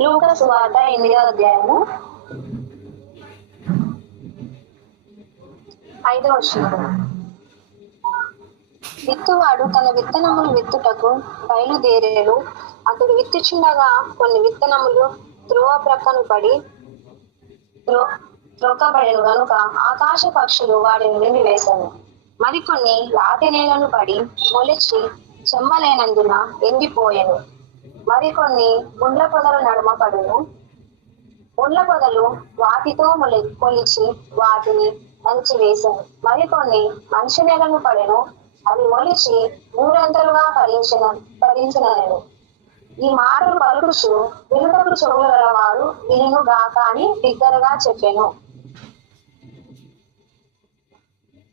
లూకా సువార్త 8వ అధ్యాయము 5వ వచనం. విత్తువాడు తన విత్తనములు విత్తుటకు బయలుదేరేను. అతడు విత్తుచుండగా కొన్ని విత్తనములు త్రోవ ప్రక్కన పడి త్రొక్కబడెను గనుక ఆకాశ పక్షులు వాటిని నిండివేశాను. మరికొన్ని రాతి నేలను పడి మొలిచి చెమ్మలేనందున ఎండిపోయెను. మరికొన్ని ముండ్ల పొదల నడుమ పడును. ముండ్ల పొదలు వాటితో కొలిచి వాటిని నంచివేశాను. మరికొన్ని మంచి నేలను పడెను. అవి మొలిచి మూడంతలుగా ఫలించినను. ఈ మాటలు పలుకుచు వినుటకు చెవులు గలవారు వినును గాక అని బిగ్గరగా చెప్పెను.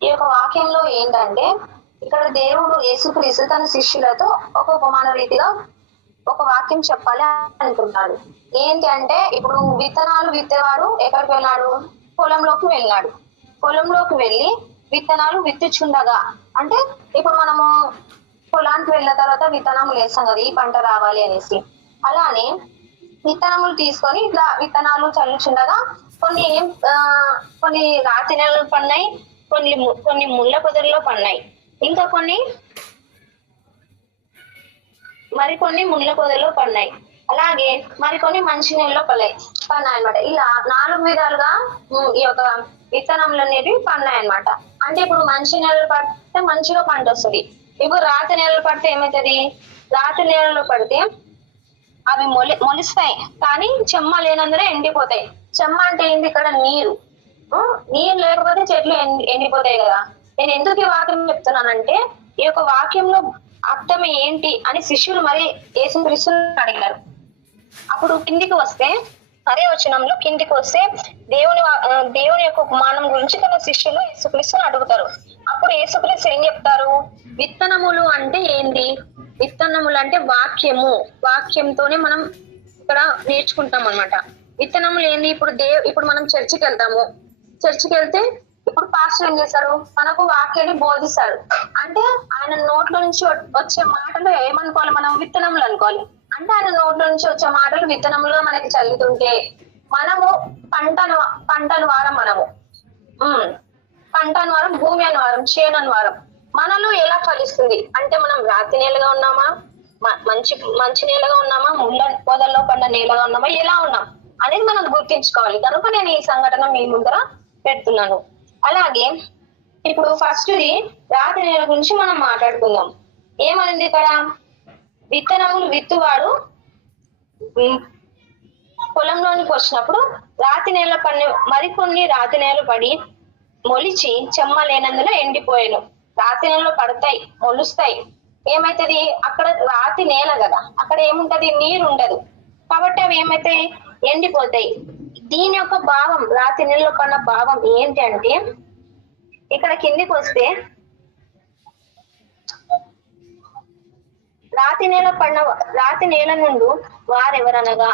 ఈ యొక్క వాక్యంలో ఏంటంటే, ఇక్కడ దేవుడు యేసుక్రీస్తు తన శిష్యులతో ఒక ఉపమాన రీతిగా ఒక వాక్యం చెప్పాలి అనుకుంటున్నాడు. ఏంటి అంటే, ఇప్పుడు విత్తనాలు విత్తేవాడు ఎక్కడికి వెళ్ళాడు? పొలంలోకి వెళ్ళాడు. పొలంలోకి వెళ్ళి విత్తనాలు విత్తుచుండగా, అంటే ఇప్పుడు మనము పొలానికి వెళ్ళిన తర్వాత విత్తనాలు వేస్తాం కదా, ఈ పంట రావాలి అనేసి. అలానే విత్తనములు తీసుకొని ఇట్లా విత్తనాలు చల్లుచుండగా కొన్ని రాతి నెలలు పడినాయి, కొన్ని ముళ్ళ పొదల్లో పడినాయి, ఇంకా మరికొన్ని ముళ్ళ పొదల్లో పడినాయి, అలాగే మరికొన్ని మంచి నీళ్ళలో పడినాయి అనమాట. ఇలా 4 విధాలుగా ఈ యొక్క విత్తనములు అనేవి పడినాయి అనమాట. అంటే ఇప్పుడు మంచి నీళ్ళు పడితే మంచిగా పంట వస్తుంది. ఇప్పుడు రాతి నీళ్ళు పడితే ఏమవుతుంది? రాతి నీళ్ళలో పడితే అవి మొలుస్తాయి, కానీ చెమ్మ లేనందున ఎండిపోతాయి. చెమ్మ అంటే ఏంటి? ఇక్కడ నీరు లేకపోతే చెట్లు ఎండిపోతాయి కదా. నేను ఎందుకు ఈ వాక్యం చెప్తున్నానంటే, ఈ యొక్క వాక్యంలో అర్థం ఏంటి అని శిష్యులు మరి యేసుక్రీస్తుని అడిగారు. అప్పుడు కిందికి వస్తే, అదే వచనంలో కిందికి వస్తే దేవుని యొక్క ఉపమానం గురించి తన శిష్యులు యేసుక్రీస్తుని అడుగుతారు. అప్పుడు యేసుక్రీస్తు ఏం చెప్తారు? విత్తనములు అంటే ఏంటి? విత్తనములు అంటే వాక్యంతోనే మనం ఇక్కడ నేర్చుకుంటాం అనమాట. విత్తనములు ఏంటి? ఇప్పుడు మనం చర్చికి వెళ్తాము. చర్చికి వెళ్తే ఇప్పుడు పాస్టర్ ఏం చేశారు? మనకు వాక్యాన్ని బోధిస్తాడు. అంటే ఆయన నోట్ల నుంచి వచ్చే మాటలు ఏమనుకోవాలి? మనం విత్తనములు అనుకోవాలి. అంటే ఆయన నోట్ల నుంచి వచ్చే మాటలు విత్తనములుగా మనకి చల్లుతుంటే మనము పంటను వారం, భూమి అని వారం, చేను అని వారం. మనలో ఎలా ఫలిస్తుంది అంటే, మనం రాతి నేలగా ఉన్నామా, మంచి నేలగా ఉన్నామా, ముళ్ళ పొదల్లో పడిన నేలగా ఉన్నామా, ఎలా ఉన్నాం అనేది మనం గుర్తించుకోవాలి. కనుక నేను ఈ సంఘటన మీ ముందర పెడుతున్నాను. అలాగే ఇప్పుడు ఫస్ట్ది రాతి నేల గురించి మనం మాట్లాడుకుందాం. ఏమనింది ఇక్కడ? విత్తనములు విత్తువాడు పొలంలోనికి వచ్చినప్పుడు రాతి నేల మరికొన్ని రాతి నేలలు పడి మొలిచి చెమ్మ లేనందున ఎండిపోయాను. రాతి నేలలో పడతాయి, మొలుస్తాయి. ఏమైతుంది? అక్కడ రాతి నేల కదా, అక్కడ ఏముంటది? నీరు ఉండదు. కాబట్టి అవి ఏమైతాయి? ఎండిపోతాయి. దీని యొక్క భావం, రాతి నేలలో పడిన భావం ఏంటి అంటే, ఇక్కడ కిందికి వస్తే రాతి నేల నుండి వారెవరనగా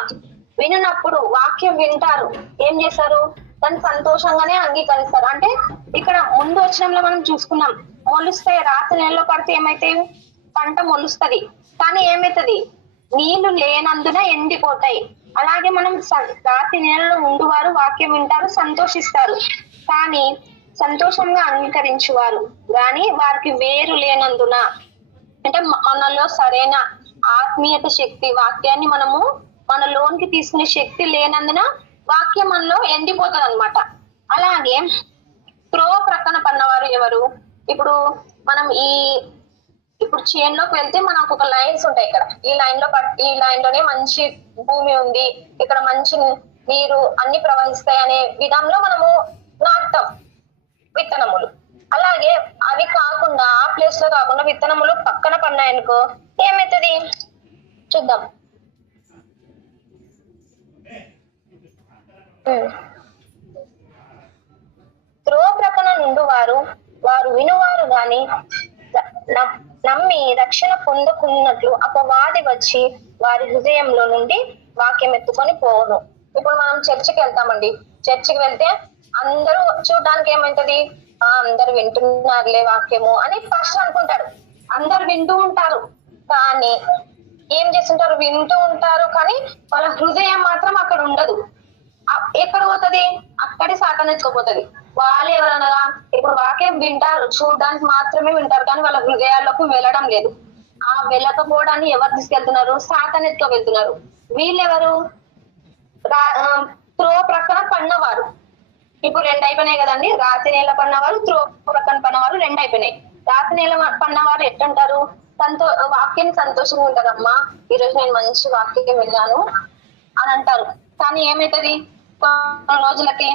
వినున్నప్పుడు వాక్యం వింటారు. ఏం చేస్తారు? దాన్ని సంతోషంగానే అంగీకరిస్తారు. అంటే ఇక్కడ ముందు వచనంలో మనం చూసుకున్నాం, మొలుస్తాయి. రాతి నేలలో పడితే ఏమైతే? పంట మొలుస్తుంది, కానీ ఏమైతుంది? నీళ్లు లేనందున ఎండిపోతాయి. అలాగే మనం రాతి నేలలో ఉండువారు వాక్యం వింటారు, సంతోషిస్తారు, కానీ సంతోషంగా అంగీకరించువారు కానీ వారికి వేరు లేనందున, అంటే మనలో సరైన ఆత్మీయత శక్తి, వాక్యాన్ని మన లోనికి తీసుకునే శక్తి లేనందున వాక్యం మనలో ఎండిపోతుంది అనమాట. అలాగే త్రోవ ప్రక్కన పడినవారు ఎవరు? ఇప్పుడు మనం ఇప్పుడు చేనులోకి వెళ్తే మనకు ఒక లైన్స్ ఉంటాయి. ఇక్కడ ఈ లైన్ లోనే మంచి భూమి ఉంది, ఇక్కడ మంచి నీరు అన్ని ప్రవహిస్తాయి అనే విధంలో మనము నాటుతాం విత్తనములు. అలాగే అవి కాకుండా, ఆ ప్లేస్ లో కాకుండా విత్తనములు పక్కన పడినాయనుకో ఏమైతుంది? చూద్దాం. త్రోవ ప్రక్కన నుండి వారు వినువారు గాని నమ్మి రక్షణ పొందుకున్నట్లు అపవాది వచ్చి వారి హృదయంలో నుండి వాక్యం ఎత్తుకొని పోవును. ఇప్పుడు మనం చర్చికి వెళ్తామండి. చర్చికి వెళ్తే అందరూ చూడడానికి ఏమైతుంది? అందరు వింటున్నారులే వాక్యము అని ఫస్ట్ అనుకుంటారు. అందరు వింటూ ఉంటారు, కానీ ఏం చేస్తుంటారు, వింటూ ఉంటారు, కానీ వాళ్ళ హృదయం మాత్రం అక్కడ ఉండదు. ఎక్కడ పోతుంది, అక్కడే సాతాను ఎత్తుకుపోతుంది. వాళ్ళు ఎవరనగా ఇప్పుడు వాక్యం వింటారు, చూడడానికి మాత్రమే వింటారు, కానీ వాళ్ళ హృదయాల్లోకి వెళ్ళడం లేదు. ఆ వెళ్ళకపోవడాన్ని ఎవరు తీసుకెళ్తున్నారు, సాతాను ఎత్తుకు వెళ్తున్నారు. వీళ్ళెవరు, త్రో ప్రక్కన పన్నవారు. ఇప్పుడు 2 అయిపోయినాయి కదండి, రాతి నేల పన్నవారు, త్రో ప్రక్కన పన్నవారు 2 అయిపోయినాయి. రాతి నేల పన్నవారు ఎట్టుంటారు, వాక్యం సంతోషంగా ఉంటారమ్మా, ఈరోజు నేను మంచి వాక్యం విన్నాను అని అంటారు. కానీ ఏమైతుంది, కొన్ని రోజులకి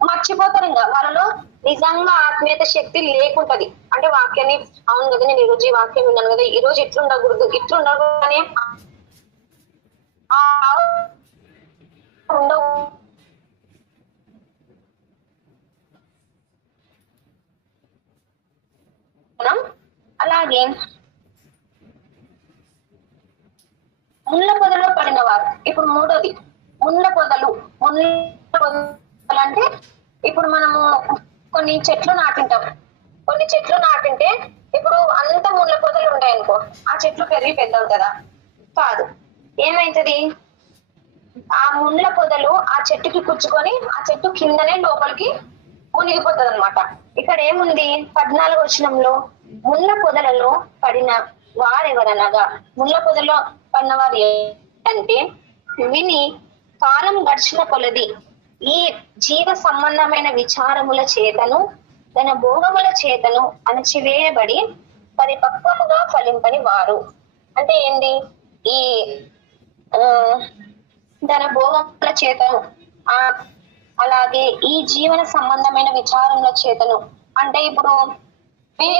మర్చిపోతారు. ఇంకా వాళ్ళలో నిజంగా ఆత్మీయత శక్తి లేకుంటది. అంటే వాక్యాన్ని, అవును కదా నేను ఈరోజు ఈ వాక్యం విన్నాను కదా, ఈ రోజు ఇట్లుండకూడదు ఇట్లుండకూడదు అని ఉండవు. అలాగే ముళ్ళ పొదలో పడిన వారు. ఇప్పుడు మూడోది ముళ్ళ పొదలు. ముళ్ళ పొదలు అంటే ఇప్పుడు మనము కొన్ని చెట్లు నాటింటాం. కొన్ని చెట్లు నాటింటే ఇప్పుడు అంత ముళ్ళ పొదలు ఉంటాయనుకో, ఆ చెట్లు పెరిగి పెద్ద అవుతుందా? కాదు. ఏమైతుంది, ఆ ముళ్ళ పొదలు ఆ చెట్టుకి కూర్చుకొని ఆ చెట్టు కిందనే లోపలికి మునిగిపోతుంది అనమాట. ఇక్కడ ఏముంది 14వ వచనంలో, ముళ్ళ పొదలలో పడిన వారెవరనగా, ముళ్ళ పొదలో పడిన వారు అంటే విని కాలం గడిచిన కొలది ఈ జీవ సంబంధమైన విచారముల చేతను తన భోగముల చేతను అణచివేయబడి పరిపక్వముగా ఫలింపని వారు. అంటే ఏంది, ఈ తన భోగముల చేతను, అలాగే ఈ జీవన సంబంధమైన విచారముల చేతను. అంటే ఇప్పుడు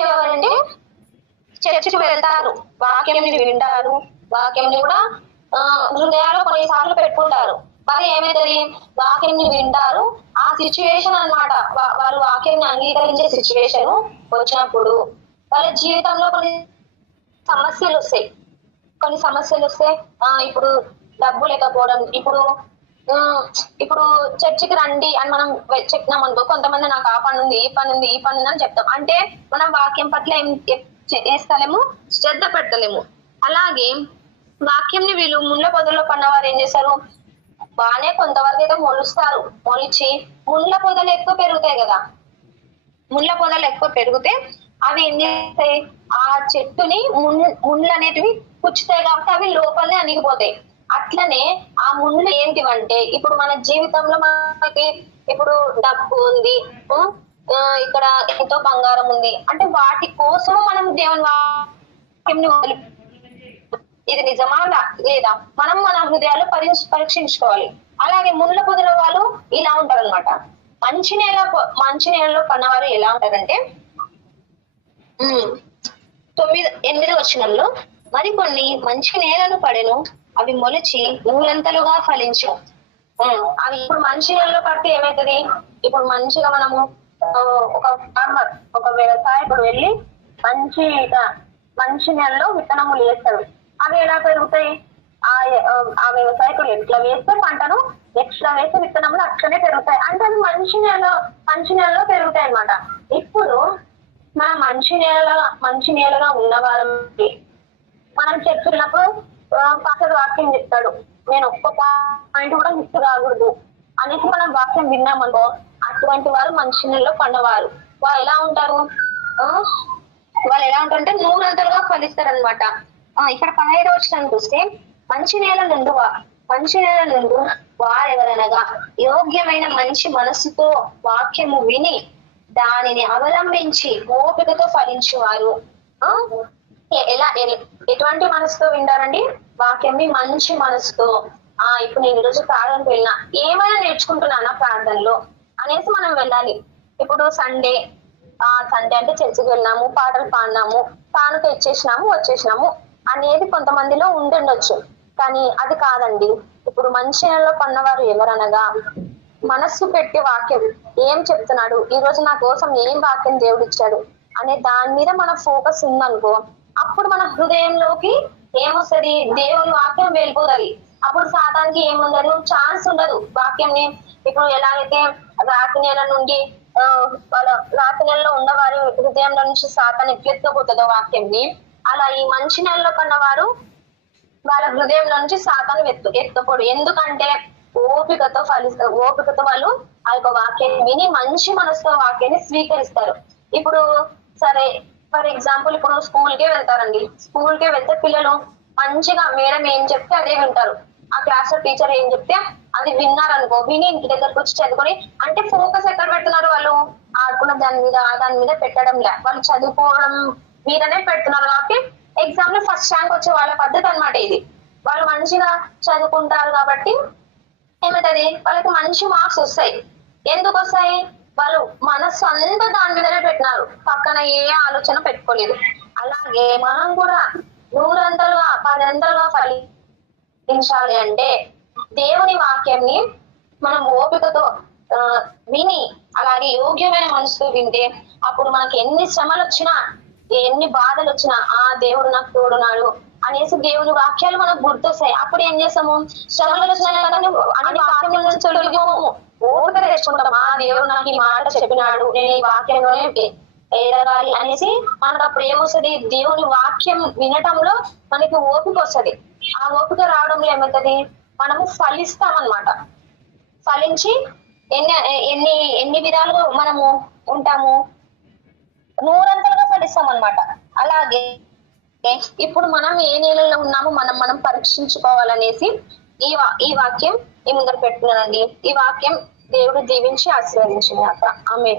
ఎవరంటే చర్చికి వెళ్తారు, వాక్యం వింటారు, వాక్యం కూడా హృదయాలు కొన్నిసార్లు పెట్టుకుంటారు. మరి ఏమైతుంది, వాక్యం వింటారు, ఆ సిచ్యువేషన్ అన్నమాట, వాళ్ళు వాక్యాన్ని అంగీకరించే సిచ్యువేషన్ వచ్చినప్పుడు వాళ్ళ జీవితంలో కొన్ని సమస్యలు వస్తాయి. ఇప్పుడు డబ్బు లేకపోవడం, ఇప్పుడు చర్చికి రండి అని మనం చెప్పినాం అనుకో, కొంతమంది నాకు ఆ పని ఉంది, ఈ పని ఉంది, ఈ పని ఉంది అని చెప్తాం. అంటే మనం వాక్యం పట్ల ఏం చేస్తలేము, శ్రద్ధ పెడతలేము. అలాగే వాక్యంని వీళ్ళు ముళ్ళ పొదల్లో పన్నవారు ఏం చేస్తారు, బాగానే కొంతవరకు అయితే మొలుస్తారు, మొలిచి ముళ్ళ పొదలు ఎక్కువ పెరుగుతాయి కదా, ముళ్ళ పొదలు ఎక్కువ పెరిగితే అవి ఏం చేస్తాయి, ఆ చెట్టుని ముళ్ళు అనేటివి పుచ్చుతాయి కాబట్టి అవి లోపలనే అణిగిపోతాయి. అట్లనే ఆ ముళ్ళు ఏంటివంటే, ఇప్పుడు మన జీవితంలో మనకి ఇప్పుడు డబ్బు ఉంది, ఇక్కడ ఎంతో బంగారం ఉంది అంటే వాటి కోసం మనం దేవుని వాక్యంని ఇది నిజమా లేదా మనం మన హృదయాలు పరీక్షించుకోవాలి. అలాగే ముళ్ళ పొదల వాళ్ళు ఇలా ఉంటారు అనమాట. మంచి నేలలో పన్నవారు ఎలా ఉంటారంటే 8వ వచనంలో, మరికొన్ని మంచి నేలను పడెను, అవి మొలిచి నూరంతలుగా ఫలించు. అవి ఇప్పుడు మంచి నేలలో పడితే ఏమైతుంది, ఇప్పుడు మంచిగా మనము ఒక ఫార్మర్, ఒక వ్యవసాయకుడు వెళ్ళి మంచి నేలలో విత్తనములు వేస్తాడు. అవి ఎలా పెరుగుతాయి, ఆ వ్యవసాయకుడు ఎట్లా వేస్తే పంటను ఎట్లా వేస్తే విత్తనములు అట్లనే పెరుగుతాయి. అంటే అవి మంచి నేలలో పెరుగుతాయి అన్నమాట. ఇప్పుడు మన మంచి నేలగా ఉన్న వారికి మనం చెప్తున్నప్పుడు పాస్టర్ వాక్యం చెప్తాడు, నేను ఒక్క పాయింట్ కూడా మిస్ కాకూడదు అనేసి మనం వాక్యం విన్నామనుకో, అటువంటి వారు మంచి నేలలో పన్నవారు. వాళ్ళు ఎలా ఉంటారు అంటే 100 ఫలిస్తారు అనమాట. ఇక్కడ 15వ వచనం చూస్తే, మంచి నేల నుండి వారెవరనగా యోగ్యమైన మంచి మనస్సుతో వాక్యము విని దానిని అవలంబించి ఓపికతో ఫలించేవారు. ఎటువంటి మనసుతో వింటారండి, వాక్యంని మంచి మనసుతో. ఇప్పుడు నేను ఈరోజు ప్రార్థనకు వెళ్ళినా, ఏమైనా నేర్చుకుంటున్నానా ప్రార్థనలో అనేసి మనం వెళ్ళాలి. ఇప్పుడు సండే అంటే చర్చికి వెళ్ళినాము, పాటలు పాడినాము, కానుక ఇచ్చేసినాము, వచ్చేసినాము అనేది కొంతమందిలో ఉండొచ్చు. కానీ అది కాదండి. ఇప్పుడు మంచి నెలలో పన్నవారు ఎవరనగా, మనస్సు పెట్టి వాక్యం ఏం చెప్తున్నాడు, ఈ రోజు నా కోసం ఏం వాక్యం దేవుడు ఇచ్చాడు అనే దాని మీద మన ఫోకస్ ఉందనుకో, అప్పుడు మన హృదయంలోకి ఏమొస్తుంది, దేవుని వాక్యం వెళ్ళిపోతుంది. అప్పుడు సాతానికి ఏముండదు, ఛాన్స్ ఉండదు వాక్యంని. ఇప్పుడు ఎలాగైతే రాతి నెల నుండి వాళ్ళ రాతి నెలలో ఉన్నవారి హృదయంలో నుంచి సాతాన్ని ఎట్లెత్తుకుపోతుందో వాక్యంని, అలా ఈ మంచి నెలలో కన్నవారు వాళ్ళ హృదయంలో నుంచి సాతాను ఎత్తపడు. ఎందుకంటే ఓపికతో వాళ్ళు ఆ యొక్క వాక్యాన్ని విని మంచి మనసుతో వాక్యాన్ని స్వీకరిస్తారు. ఇప్పుడు సరే ఫర్ ఎగ్జాంపుల్ ఇప్పుడు స్కూల్కే వెళ్తారండి. స్కూల్కే వెళ్తే పిల్లలు మంచిగా మేడం ఏం చెప్తే అదే వింటారు. ఆ క్లాస్ లో టీచర్ ఏం చెప్తే అది విన్నారనుకో, విని ఇంటి దగ్గరకు వచ్చి చదువుకొని, అంటే ఫోకస్ ఎక్కడ పెడుతున్నారు వాళ్ళు? ఆడుకున్న దాని మీద పెట్టడం లే, వాళ్ళు చదువుకోవడం మీదనే పెడుతున్నారు. కాబట్టి ఎగ్జామ్ లో ఫస్ట్ ర్యాంక్ వచ్చే వాళ్ళ పద్ధతి అనమాట ఇది. వాళ్ళు మంచిగా చదువుకుంటారు కాబట్టి ఏమిటది, వాళ్ళకి మంచి మార్క్స్ వస్తాయి. ఎందుకు వస్తాయి? వాళ్ళు మనస్సు అంతా దాని మీదనే పెట్టినారు, పక్కన ఏ ఆలోచన పెట్టుకోలేదు. అలాగే మనం కూడా 100 10 ఫలించాలి అంటే దేవుని వాక్యాన్ని మనం ఓపికతో విని, అలాగే యోగ్యమైన మనసుతో వింటే అప్పుడు మనకి ఎన్ని శ్రమలు వచ్చినా, ఎన్ని బాధలు వచ్చినా ఆ దేవుడు నాకు తోడున్నాడు అనేసి దేవుని వాక్యాలు మనకు గుర్తొస్తాయి. అప్పుడు ఏం చేస్తాము? శ్రమలు వచ్చినా అన్ని వాక్యం నుంచి తొలగిపోము, ఓపిక తెచ్చుకుంటాం. ఆ దేవుడు నాకు ఈ మాట చెప్పినాడు, నేను ఈ వాక్యంలోనే ఎదగాలి అనేసి మనకు అప్పుడు ఏమొస్తుంది? దేవుని వాక్యం వినటంలో మనకి ఓపిక వస్తుంది. ఆ ఓపిక రావడంలో ఏమవుతుంది? మనము ఫలిస్తాం అన్నమాట. ఫలించి ఎన్ని ఎన్ని ఎన్ని విధాలుగా మనము ఉంటాము? 100 ఫలిస్తాం అన్నమాట. అలాగే ఇప్పుడు మనం ఏ నేలలో ఉన్నామో మనం పరీక్షించుకోవాలనేసి ఈ వాక్యం ఈ ముందర పెట్టుకున్నానండి. ఈ వాక్యం దేవుడు దీవించి ఆశీర్వదించిన ఆమె.